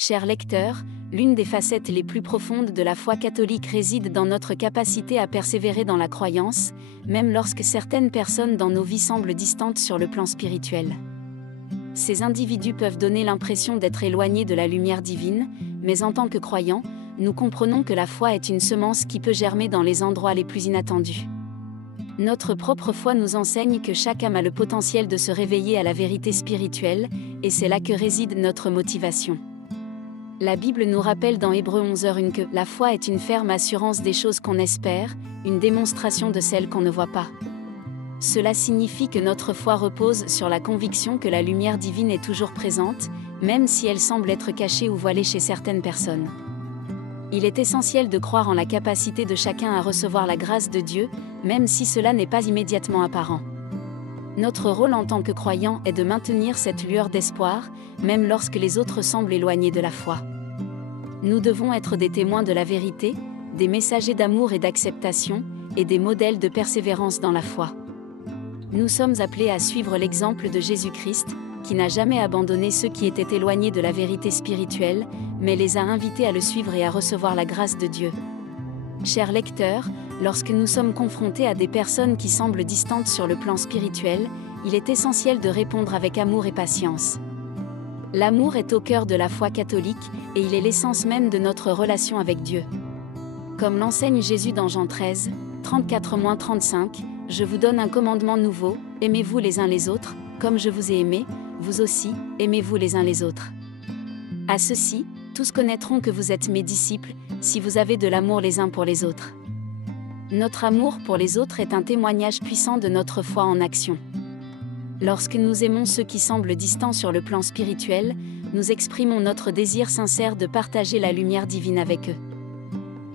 Chers lecteurs, l'une des facettes les plus profondes de la foi catholique réside dans notre capacité à persévérer dans la croyance, même lorsque certaines personnes dans nos vies semblent distantes sur le plan spirituel. Ces individus peuvent donner l'impression d'être éloignés de la lumière divine, mais en tant que croyants, nous comprenons que la foi est une semence qui peut germer dans les endroits les plus inattendus. Notre propre foi nous enseigne que chaque âme a le potentiel de se réveiller à la vérité spirituelle, et c'est là que réside notre motivation. La Bible nous rappelle dans Hébreux 11:1 que la foi est une ferme assurance des choses qu'on espère, une démonstration de celles qu'on ne voit pas. Cela signifie que notre foi repose sur la conviction que la lumière divine est toujours présente, même si elle semble être cachée ou voilée chez certaines personnes. Il est essentiel de croire en la capacité de chacun à recevoir la grâce de Dieu, même si cela n'est pas immédiatement apparent. Notre rôle en tant que croyants est de maintenir cette lueur d'espoir, même lorsque les autres semblent éloignés de la foi. Nous devons être des témoins de la vérité, des messagers d'amour et d'acceptation, et des modèles de persévérance dans la foi. Nous sommes appelés à suivre l'exemple de Jésus-Christ, qui n'a jamais abandonné ceux qui étaient éloignés de la vérité spirituelle, mais les a invités à le suivre et à recevoir la grâce de Dieu. Chers lecteurs, lorsque nous sommes confrontés à des personnes qui semblent distantes sur le plan spirituel, il est essentiel de répondre avec amour et patience. L'amour est au cœur de la foi catholique, et il est l'essence même de notre relation avec Dieu. Comme l'enseigne Jésus dans Jean 13, 34-35, « Je vous donne un commandement nouveau, aimez-vous les uns les autres, comme je vous ai aimé, vous aussi, aimez-vous les uns les autres. À ceci, tous connaîtront que vous êtes mes disciples, si vous avez de l'amour les uns pour les autres. » Notre amour pour les autres est un témoignage puissant de notre foi en action. Lorsque nous aimons ceux qui semblent distants sur le plan spirituel, nous exprimons notre désir sincère de partager la lumière divine avec eux.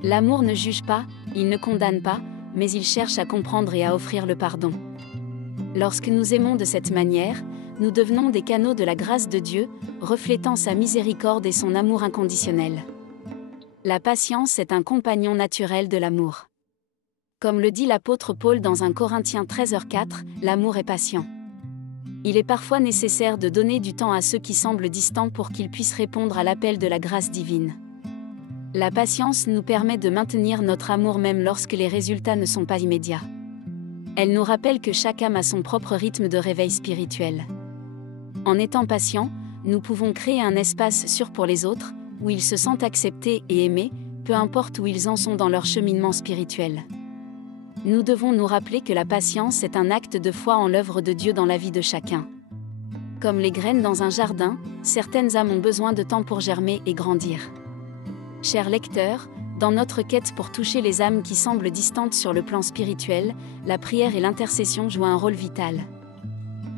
L'amour ne juge pas, il ne condamne pas, mais il cherche à comprendre et à offrir le pardon. Lorsque nous aimons de cette manière, nous devenons des canaux de la grâce de Dieu, reflétant sa miséricorde et son amour inconditionnel. La patience est un compagnon naturel de l'amour. Comme le dit l'apôtre Paul dans 1 Corinthiens 13:4, l'amour est patient. Il est parfois nécessaire de donner du temps à ceux qui semblent distants pour qu'ils puissent répondre à l'appel de la grâce divine. La patience nous permet de maintenir notre amour même lorsque les résultats ne sont pas immédiats. Elle nous rappelle que chaque âme a son propre rythme de réveil spirituel. En étant patients, nous pouvons créer un espace sûr pour les autres, où ils se sentent acceptés et aimés, peu importe où ils en sont dans leur cheminement spirituel. Nous devons nous rappeler que la patience est un acte de foi en l'œuvre de Dieu dans la vie de chacun. Comme les graines dans un jardin, certaines âmes ont besoin de temps pour germer et grandir. Chers lecteurs, dans notre quête pour toucher les âmes qui semblent distantes sur le plan spirituel, la prière et l'intercession jouent un rôle vital.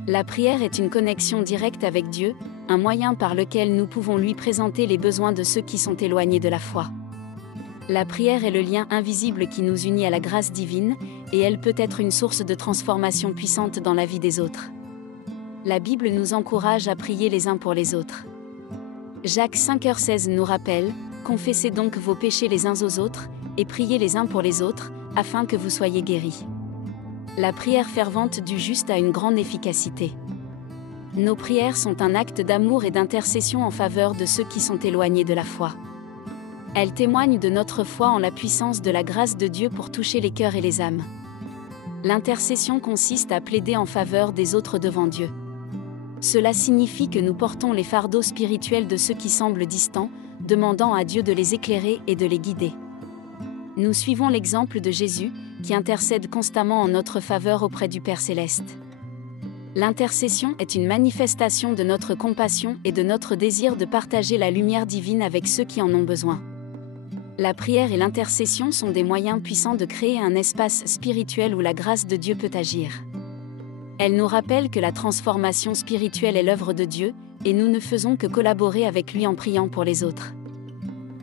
La prière est une connexion directe avec Dieu, un moyen par lequel nous pouvons lui présenter les besoins de ceux qui sont éloignés de la foi. La prière est le lien invisible qui nous unit à la grâce divine, et elle peut être une source de transformation puissante dans la vie des autres. La Bible nous encourage à prier les uns pour les autres. Jacques 5:16 nous rappelle, « Confessez donc vos péchés les uns aux autres, et priez les uns pour les autres, afin que vous soyez guéris. » La prière fervente du juste a une grande efficacité. Nos prières sont un acte d'amour et d'intercession en faveur de ceux qui sont éloignés de la foi. Elles témoignent de notre foi en la puissance de la grâce de Dieu pour toucher les cœurs et les âmes. L'intercession consiste à plaider en faveur des autres devant Dieu. Cela signifie que nous portons les fardeaux spirituels de ceux qui semblent distants, demandant à Dieu de les éclairer et de les guider. Nous suivons l'exemple de Jésus, qui intercède constamment en notre faveur auprès du Père Céleste. L'intercession est une manifestation de notre compassion et de notre désir de partager la lumière divine avec ceux qui en ont besoin. La prière et l'intercession sont des moyens puissants de créer un espace spirituel où la grâce de Dieu peut agir. Elles nous rappellent que la transformation spirituelle est l'œuvre de Dieu, et nous ne faisons que collaborer avec lui en priant pour les autres.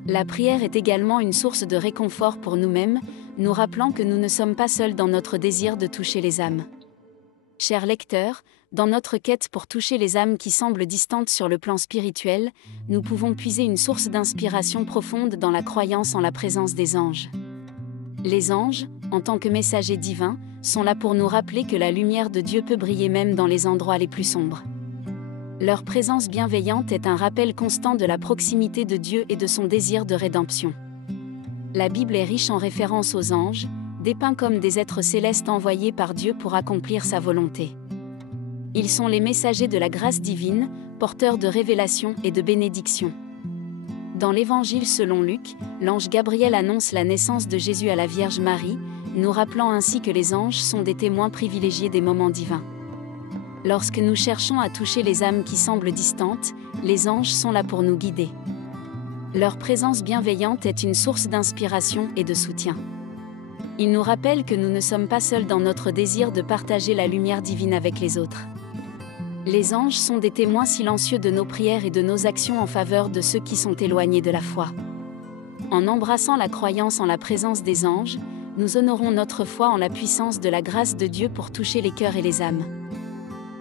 La prière est également une source de réconfort pour nous-mêmes, nous rappelant que nous ne sommes pas seuls dans notre désir de toucher les âmes. Chers lecteurs, dans notre quête pour toucher les âmes qui semblent distantes sur le plan spirituel, nous pouvons puiser une source d'inspiration profonde dans la croyance en la présence des anges. Les anges, en tant que messagers divins, sont là pour nous rappeler que la lumière de Dieu peut briller même dans les endroits les plus sombres. Leur présence bienveillante est un rappel constant de la proximité de Dieu et de son désir de rédemption. La Bible est riche en références aux anges, dépeints comme des êtres célestes envoyés par Dieu pour accomplir sa volonté. Ils sont les messagers de la grâce divine, porteurs de révélation et de bénédiction. Dans l'Évangile selon Luc, l'ange Gabriel annonce la naissance de Jésus à la Vierge Marie, nous rappelant ainsi que les anges sont des témoins privilégiés des moments divins. Lorsque nous cherchons à toucher les âmes qui semblent distantes, les anges sont là pour nous guider. Leur présence bienveillante est une source d'inspiration et de soutien. Ils nous rappellent que nous ne sommes pas seuls dans notre désir de partager la lumière divine avec les autres. Les anges sont des témoins silencieux de nos prières et de nos actions en faveur de ceux qui sont éloignés de la foi. En embrassant la croyance en la présence des anges, nous honorons notre foi en la puissance de la grâce de Dieu pour toucher les cœurs et les âmes.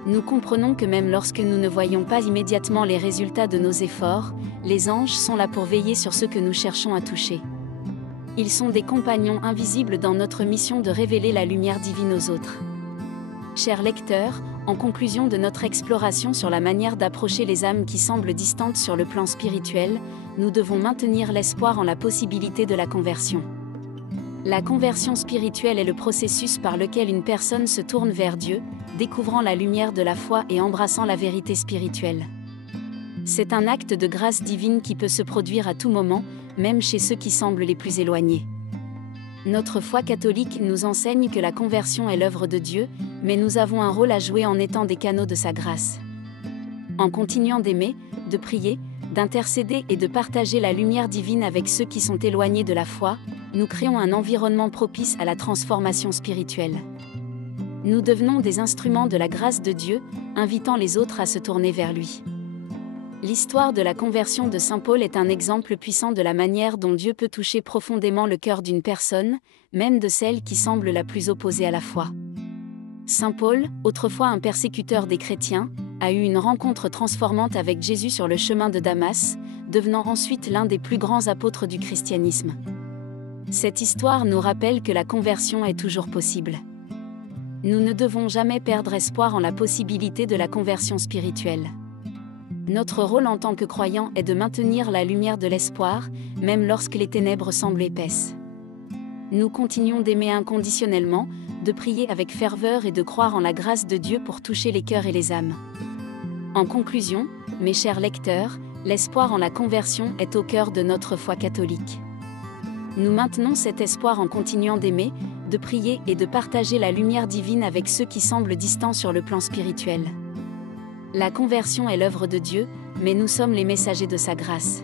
Nous comprenons que même lorsque nous ne voyons pas immédiatement les résultats de nos efforts, les anges sont là pour veiller sur ceux que nous cherchons à toucher. Ils sont des compagnons invisibles dans notre mission de révéler la lumière divine aux autres. Chers lecteurs, en conclusion de notre exploration sur la manière d'approcher les âmes qui semblent distantes sur le plan spirituel, nous devons maintenir l'espoir en la possibilité de la conversion. La conversion spirituelle est le processus par lequel une personne se tourne vers Dieu, découvrant la lumière de la foi et embrassant la vérité spirituelle. C'est un acte de grâce divine qui peut se produire à tout moment, même chez ceux qui semblent les plus éloignés. Notre foi catholique nous enseigne que la conversion est l'œuvre de Dieu, mais nous avons un rôle à jouer en étant des canaux de sa grâce. En continuant d'aimer, de prier, d'intercéder et de partager la lumière divine avec ceux qui sont éloignés de la foi, nous créons un environnement propice à la transformation spirituelle. Nous devenons des instruments de la grâce de Dieu, invitant les autres à se tourner vers lui. L'histoire de la conversion de Saint Paul est un exemple puissant de la manière dont Dieu peut toucher profondément le cœur d'une personne, même de celle qui semble la plus opposée à la foi. Saint Paul, autrefois un persécuteur des chrétiens, a eu une rencontre transformante avec Jésus sur le chemin de Damas, devenant ensuite l'un des plus grands apôtres du christianisme. Cette histoire nous rappelle que la conversion est toujours possible. Nous ne devons jamais perdre espoir en la possibilité de la conversion spirituelle. Notre rôle en tant que croyants est de maintenir la lumière de l'espoir, même lorsque les ténèbres semblent épaisses. Nous continuons d'aimer inconditionnellement, de prier avec ferveur et de croire en la grâce de Dieu pour toucher les cœurs et les âmes. En conclusion, mes chers lecteurs, l'espoir en la conversion est au cœur de notre foi catholique. Nous maintenons cet espoir en continuant d'aimer, de prier et de partager la lumière divine avec ceux qui semblent distants sur le plan spirituel. La conversion est l'œuvre de Dieu, mais nous sommes les messagers de sa grâce.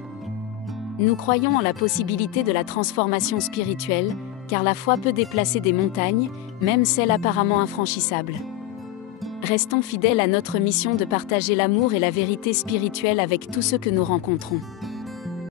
Nous croyons en la possibilité de la transformation spirituelle, car la foi peut déplacer des montagnes, même celles apparemment infranchissables. Restons fidèles à notre mission de partager l'amour et la vérité spirituelle avec tous ceux que nous rencontrons.